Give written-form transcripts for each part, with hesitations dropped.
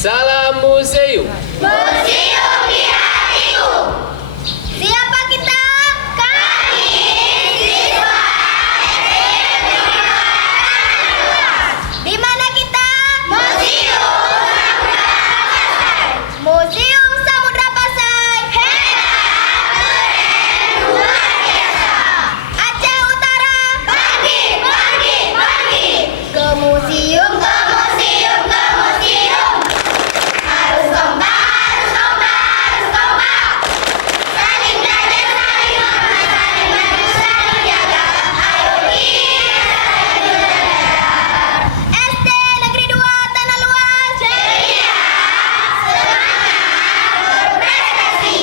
Salam Museum. Museum di hatiku. Siapa kita? Kami siswa SMP Di mana kita? Museum Samudra Pasai. Museum Samudra Pasai. Hebat, keren, luar biasa. Aceh Utara. Pergi. Ke museum, ke museum, ke museum. Harus kompak. Saling belajar, saling hormat, saling bantu, saling jaga. Ayo kita saling belajar. SD Negeri 2 Tanah Luas. Ceria, semangat, berprestasi.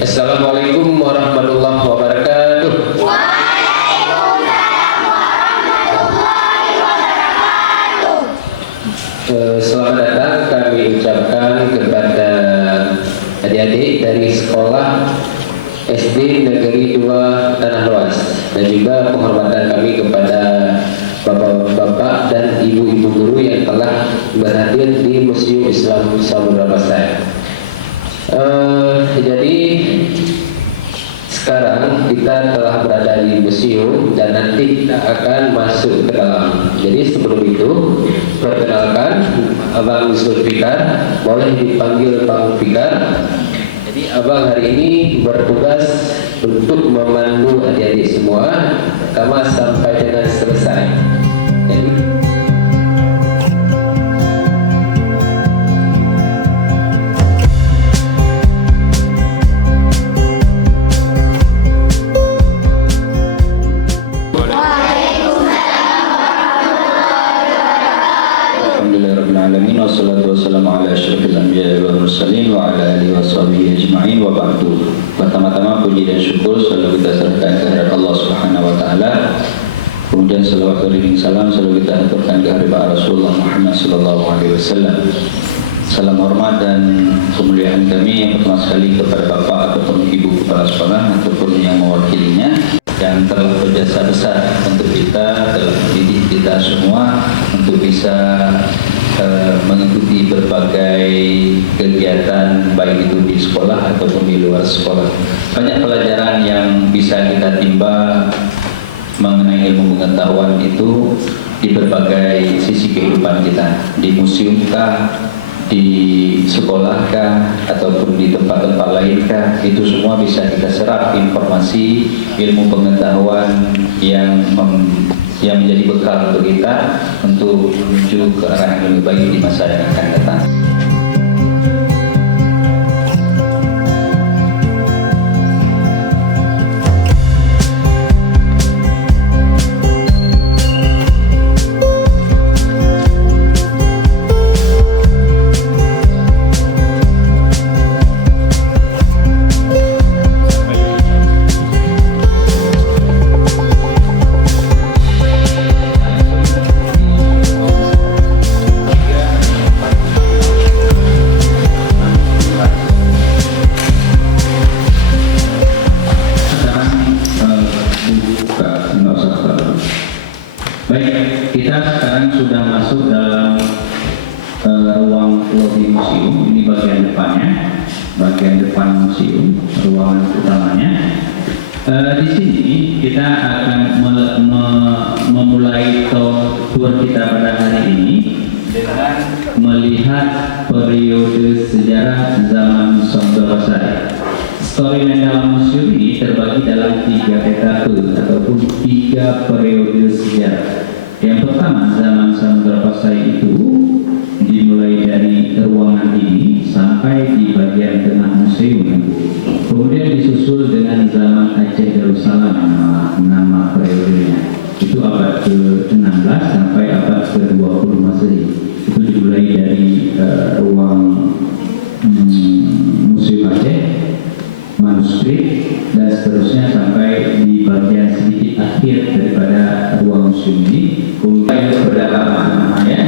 Assalamualaikum warahmatullahi wabarakatuh. Waalaikumsalam warahmatullahi wabarakatuh. Selamat datang kami ucapkan kepada adik-adik dari sekolah SD Negeri 2 Tanah Luas, dan juga penghormatan kami kepada bapak-bapak dan ibu-ibu guru yang telah berhadir di Museum Islam Samudra Pasai. Jadi sekarang kita telah berada di museum dan nanti kita akan masuk ke dalam. Jadi sebelum itu, perkenalkan Abang Zulfikar, boleh dipanggil Bang Fikar. Jadi Abang hari ini bertugas untuk memandu adik-adik semua, pertama sampai dengan selesai. Jadi Alhamdulillahirrahmanirrahim. Wassalatu wassalamu ala asyrafil anbiya'i wal mursalin wa ala alihi washabihi ajma'in wa ba'du. Pertama-tama puji dan syukur selalu kita serahkan kehadirat Allah Subhanahu wa taala. Kemudian salawat dan salam selalu kita aturkan kehadirat Rasulullah Muhammad sallallahu alaihi wasallam. Salam hormat dan kemuliaan kami yang pertama sekali kepada Bapak ataupun Ibu Kepala Sekolah ataupun yang mewakilinya yang telah berjasa besar untuk kita, telah mendidik kita semua untuk bisa mengikuti berbagai kegiatan baik itu di sekolah ataupun di luar sekolah. Banyak pelajaran yang bisa kita timba mengenai ilmu pengetahuan itu di berbagai sisi kehidupan kita, di museumkah, di sekolahkah, ataupun di tempat-tempat lainkah, itu semua bisa kita serap informasi ilmu pengetahuan yang menjadi bekal untuk kita untuk menuju ke arah yang lebih baik di masa yang akan datang. Baik, kita sekarang sudah masuk dalam ruang lobi museum. Ini bagian depannya, bagian depan museum, ruangan utamanya. Di sini kita akan memulai tour kita pada hari ini dengan melihat periode sejarah zaman Samudra Pasai. Storyline dalam museum ini terbagi dalam 3 etapa ataupun 3 periode sejarah. Yang pertama, zaman Samudra Pasai itu dimulai dari ruangan ini sampai di bagian tengah museum. Kemudian disusul dengan zaman Aceh Darussalam nama periodenya. Itu abad ke-16 sampai abad ke-20 Masehi. Itu dimulai dari ruang Museum Aceh, manuskrip, dan seterusnya sampai di bagian sedikit akhir daripada ruang museum ini. Kemudian pedalaman, ya.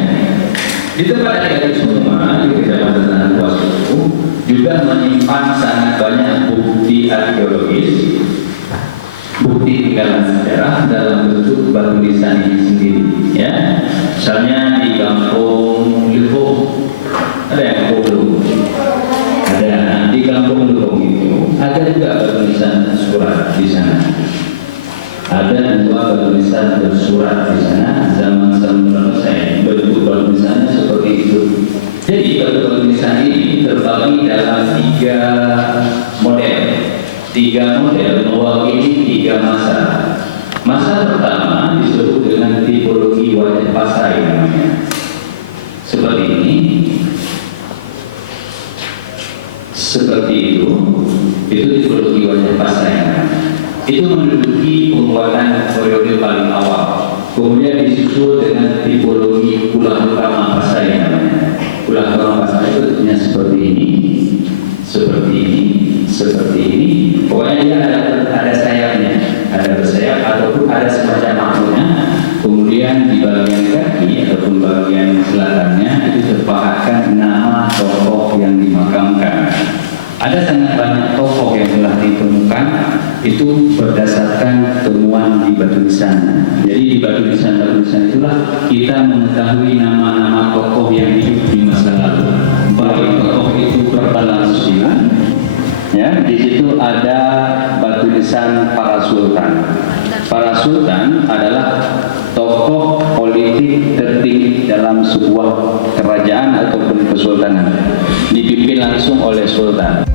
Di tempat yang semua di Kecamatan Tanah Luas itu juga menyimpan sangat banyak bukti arkeologis, bukti tinggalan sejarah dalam bentuk batu nisan ini sendiri, ya. Misalnya di Kampung Lehong, ada yang Kampung Lehong, ada di Kampung Lehong itu ada juga batu nisan surat di sana. Ada 2 batu nisan bersurat di sana zaman Samuel Hussein. Bentuk batu nisannya seperti itu. Jadi batu nisan ini terbagi dalam 3 model. 3 model mewakili 3 masa. Masa pertama disebut dengan tipologi wajah pasai namanya. Seperti ini. Seperti itu tipologi wajah pasai namanya. Itu menduduki penguatan periode paling awal. Kemudian disusul dengan tipologi pulau utama pasai namanya. Pulau utama pasai itu bentuknya seperti ini, seperti ini, seperti ini. Pokoknya dia ada sayapnya, ada bersayap ataupun ada semacam maklunya. Kemudian di bagian kaki ataupun bagian selatannya itu terpahatkan nama tokoh yang dimakamkan. Ada sangat banyak tokoh yang telah ditemukan itu berdasarkan temuan di batu nisan. Jadi di batu nisan itulah kita mengetahui nama-nama tokoh yang hidup di masa lalu. Baik tokoh itu berbalas usia, ya. Di situ ada batu nisan para sultan. Para sultan adalah tokoh politik tertinggi dalam sebuah kerajaan ataupun kesultanan, dipimpin langsung oleh sultan.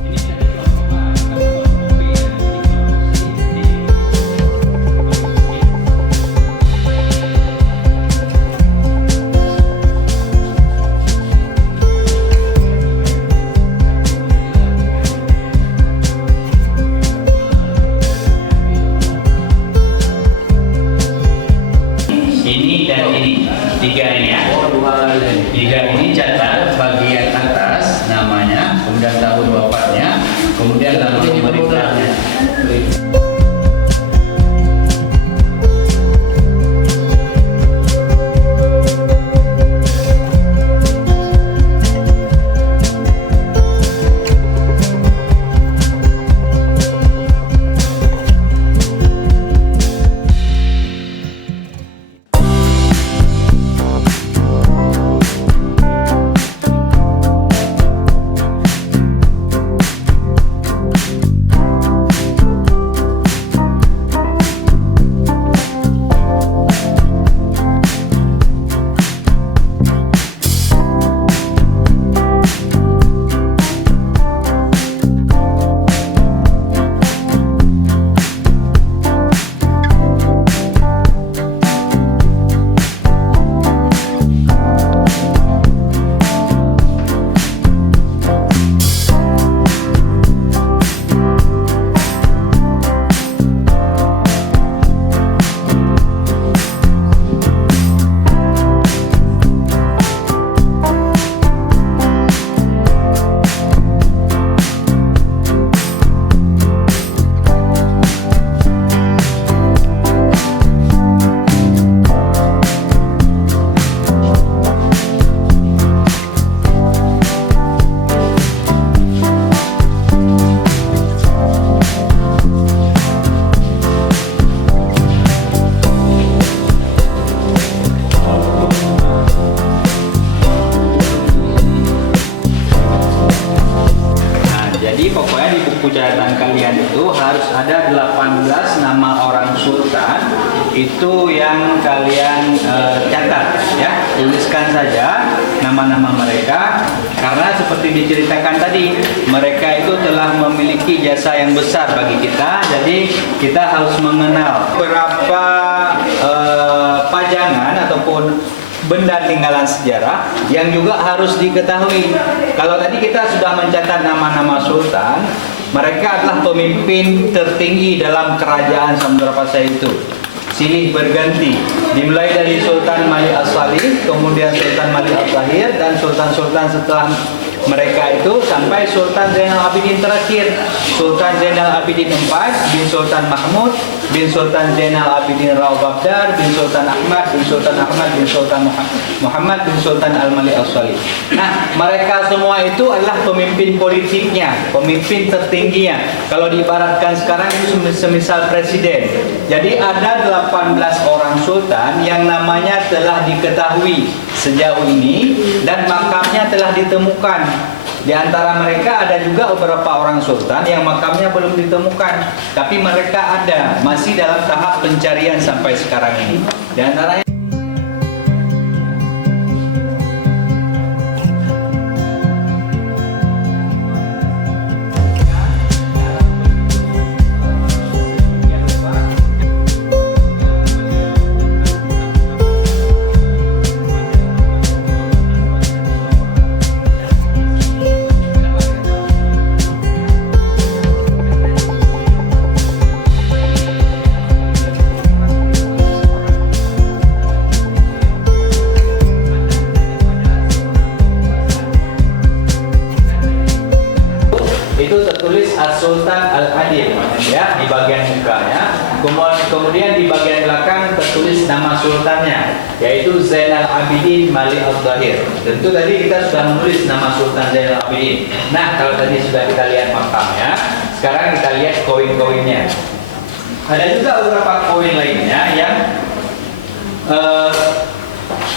Tiga ini catat bagian atas namanya, kemudian tahun wafatnya, kemudian lama pemerintahnya. ada 18 nama orang sultan itu yang kalian catat ya, tuliskan saja nama-nama mereka, karena seperti diceritakan tadi mereka itu telah memiliki jasa yang besar bagi kita, jadi kita harus mengenal berapa pajangan ataupun benda tinggalan sejarah yang juga harus diketahui. Kalau tadi kita sudah mencatat nama-nama sultan, Mereka adalah pemimpin tertinggi dalam kerajaan Samudra Pasai itu. Silih berganti, dimulai dari Sultan Malik As-Salih, kemudian Sultan Malik Al-Tahir, dan sultan-sultan setelah mereka itu sampai Sultan Zainal Abidin terakhir, Sultan Zainal Abidin IV bin Sultan Mahmud bin Sultan Zainal Abidin Rao Babdar bin Sultan Ahmad bin Sultan Ahmad bin Sultan Muhammad bin Sultan Al-Malik As-Salih. Nah, mereka semua itu adalah pemimpin politiknya, pemimpin tertingginya. Kalau diibaratkan sekarang itu semisal presiden. Jadi ada 18 orang sultan yang namanya telah diketahui sejauh ini dan makamnya telah ditemukan. Di antara mereka ada juga beberapa orang sultan yang makamnya belum ditemukan, tapi mereka ada, masih dalam tahap pencarian sampai sekarang ini. Di antaranya itu tertulis As-Sultan Al-Adil ya di bagian mukanya. Kemudian di bagian belakang tertulis nama sultannya, yaitu Zainal Abidin Malik Al-Tahir. Tentu tadi kita sudah menulis nama Sultan Zainal Abidin. Nah, kalau tadi sudah kita lihat makamnya, sekarang kita lihat koin-koinnya. Ada juga beberapa koin lainnya yang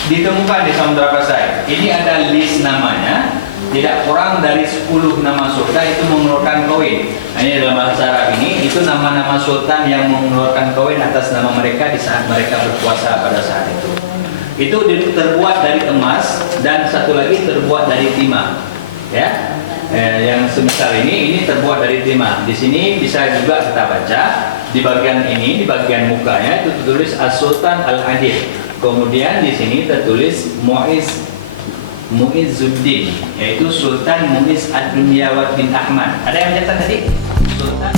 ditemukan di Samudra Pasai. Ini ada list namanya. Tidak kurang dari 10 nama sultan itu mengeluarkan koin. Nah, ini dalam bahasa Arab ini, itu nama-nama sultan yang mengeluarkan koin atas nama mereka di saat mereka berkuasa pada saat itu. Itu terbuat dari emas dan satu lagi terbuat dari timah. Ya, yang semisal ini terbuat dari timah. Di sini bisa juga kita baca di bagian ini, di bagian mukanya itu tertulis As-Sultan Al-Adil. Kemudian di sini tertulis Muizzuddin, yaitu Sultan Muiz Ad-Dunyawat bin Ahmad. Ada yang mencatat tadi? Sultan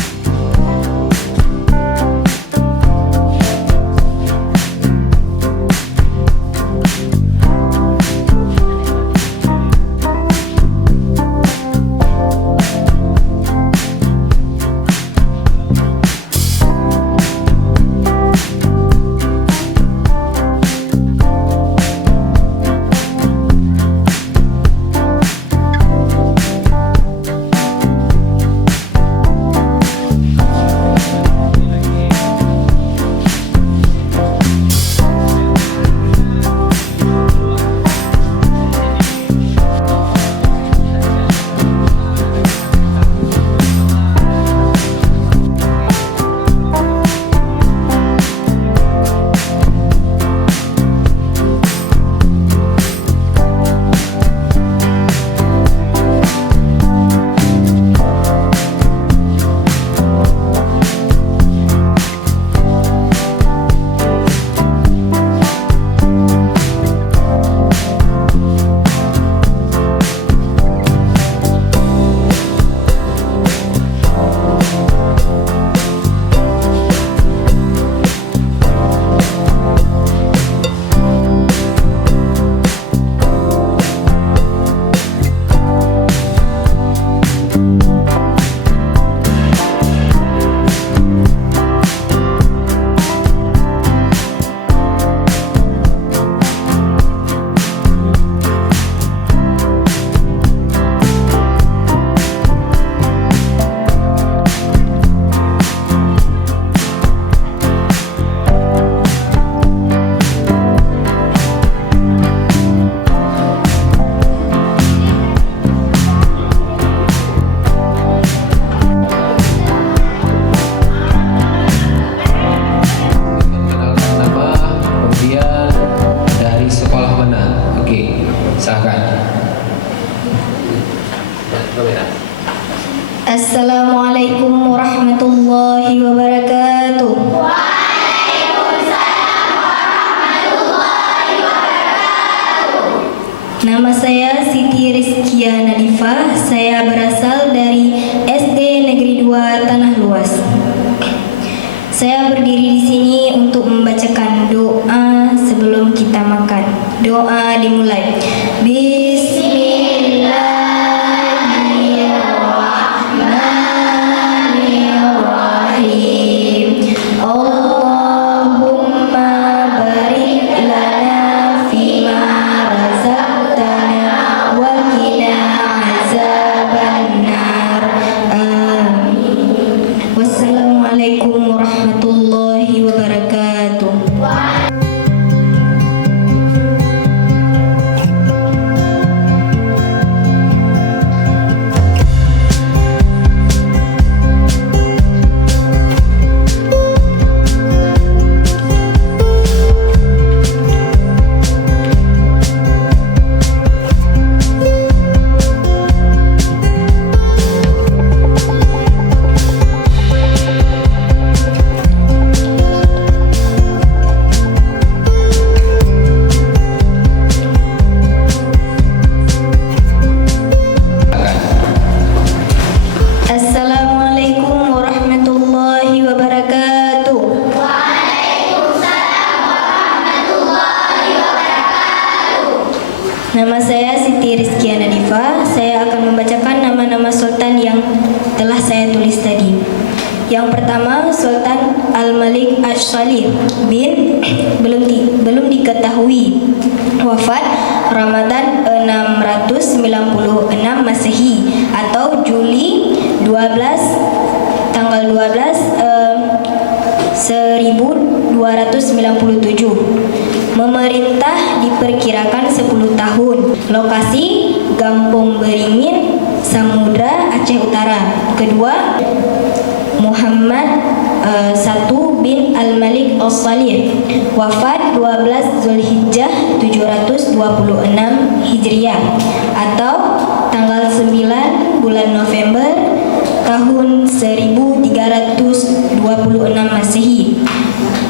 Saya berdiri di sini untuk membacakan doa sebelum kita makan. Doa dimulai. Bismillahirrahmanirrahim. Allahumma barik lana fima razaqtana wa qina azabannar. Amin. Wassalamualaikum warahmatullahi wabarakatuh. Assalamualaikum warahmatullahi wabarakatuh. Nama saya Siti Rizkiana Diva. Saya akan membacakan nama-nama sultan yang telah saya tulis tadi. Yang pertama, Sultan Al-Malik Asy-Shalih bin belum diketahui. Wafat Ramadan 696 Masehi atau Juli 12 1297. Memerintah diperkirakan 10 tahun. Lokasi Gampong Beringin, Samudra, Aceh Utara. Kedua, Muhammad I bin Al-Malik Asy-Shalih. Wafat 12 Zulhijjah 726 Hijriah atau tanggal 9 bulan November tahun 1326 Masehi.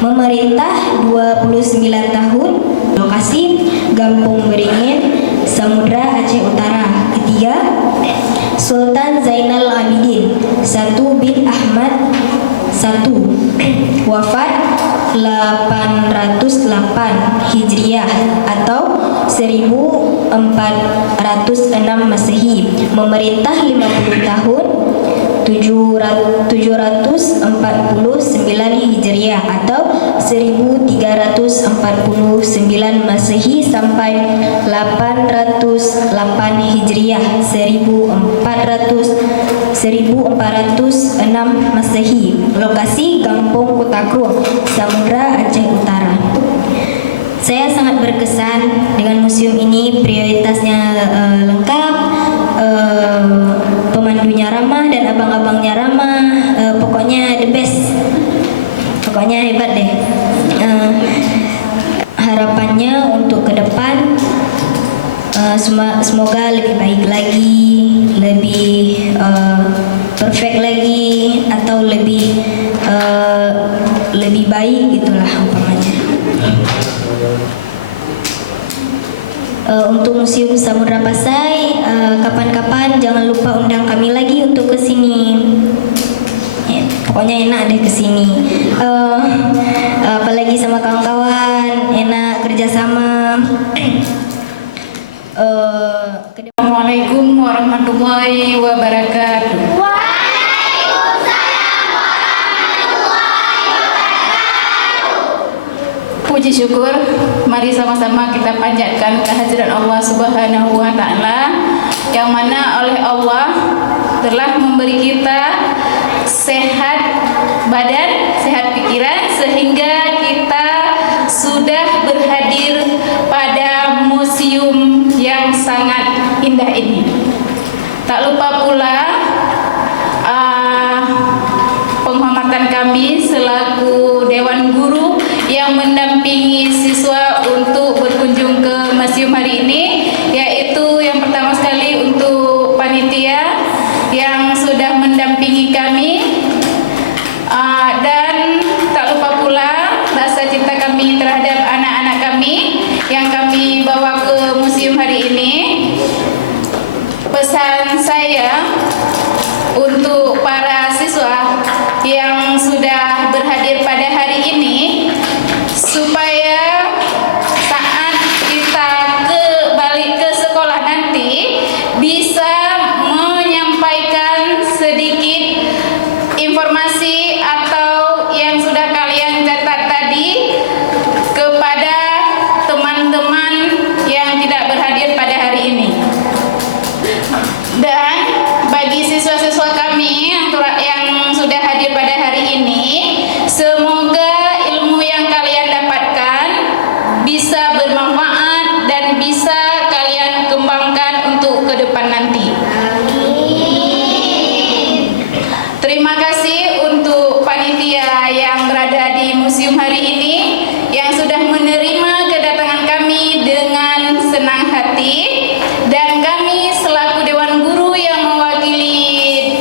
Memerintah 29 tahun. Lokasi Gampong Beringin, Samudra, Aceh Utara. Ketiga, Sultan Zainal Abidin I bin Ahmad I. Wafat 808 Hijriah atau 1406 Masehi. Memerintah 50 tahun 749 Hijriah atau 1349 Masehi sampai 808 Hijriah 1406 Masehi. Lokasi Gampong Kutakrung, Samudra, Aceh Utara. Saya sangat berkesan dengan museum ini. Prioritasnya lengkap, pemandunya ramah dan abang-abangnya ramah. Pokoknya the best, pokoknya hebat deh. Harapannya untuk ke depan semoga lebih baik lagi, lebih perfect lagi, atau lebih baik gitulah umpamanya. Untuk Museum Samudra Pasai, kapan-kapan jangan lupa undang kami lagi untuk ke sini. Ya, pokoknya enak deh ke sini. Apalagi sama kawan-kawan, enak kerjasama. Assalamualaikum warahmatullahi wabarakatuh. Puji syukur, mari sama-sama kita panjatkan kehadiran Allah Subhanahu wa Ta'ala, yang mana oleh Allah telah memberi kita sehat badan, sehat pikiran, sehingga kita sudah berhadir pada museum yang sangat indah ini. Tak lupa pula penghormatan kami selaku Dewan Guru yang mendampingi siswa untuk berkunjung ke museum hari ini, yaitu yang pertama sekali untuk panitia yang sudah mendampingi kami, dan tak lupa pula rasa cinta kami terhadap anak-anak kami yang kami bawa ke museum hari ini. Pesan saya untuk para siswa yang sudah berhadir pada hari berada di museum hari ini yang sudah menerima kedatangan kami dengan senang hati, dan kami selaku Dewan Guru yang mewakili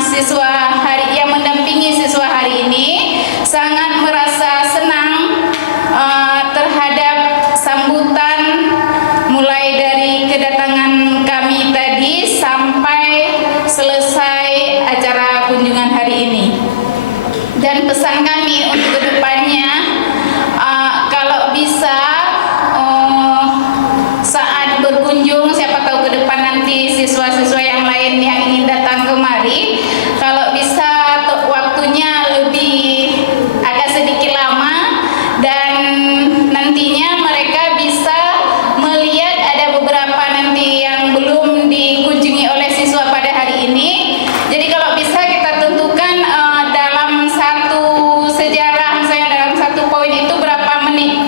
siswa hari yang mendampingi siswa hari ini sangat merasa senang terhadap sambutan mulai dari kedatangan kami tadi sampai selesai acara kunjungan hari ini. Dan pesan kami untuk kedepannya, kalau bisa saat berkunjung, siapa tahu ke depan nanti siswa-siswa yang lain yang ingin datang kemari, kalau bisa waktunya lebih agak sedikit lama, dan nantinya mereka bisa melihat ada beberapa nanti yang belum dikunjungi oleh siswa pada hari ini. Jadi kalau bisa kita tentukan dalam satu sejarah, misalnya dalam satu poin itu berapa menit.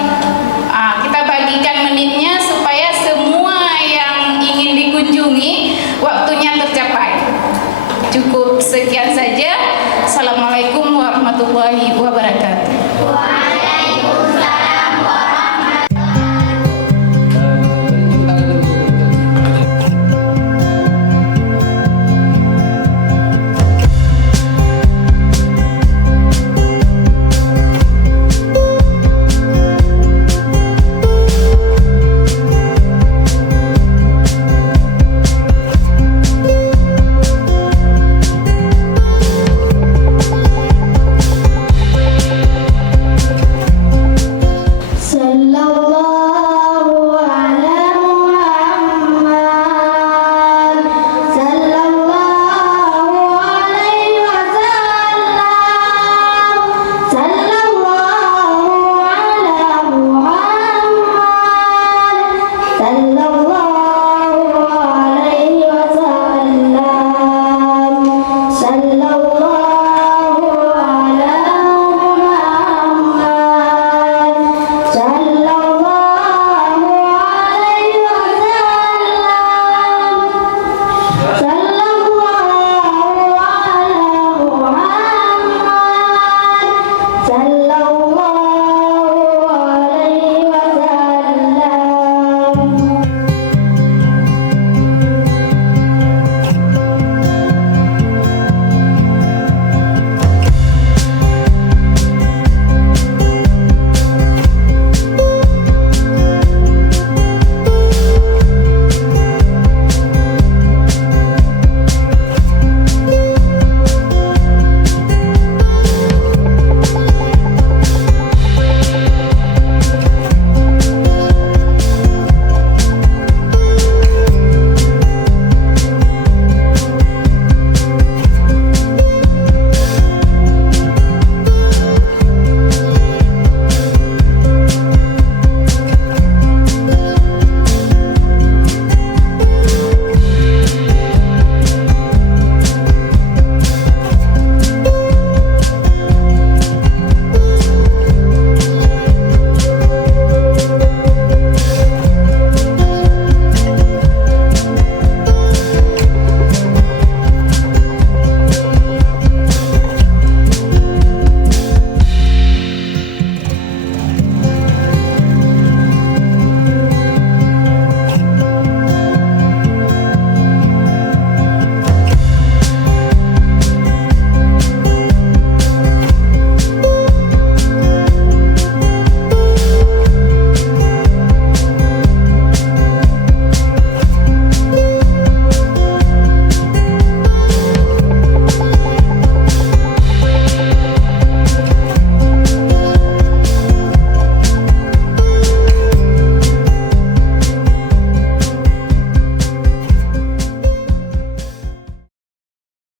Kita bagikan menitnya supaya semua yang ingin dikunjungi waktunya tercapai. Cukup sekian saja. Assalamualaikum warahmatullahi wabarakatuh.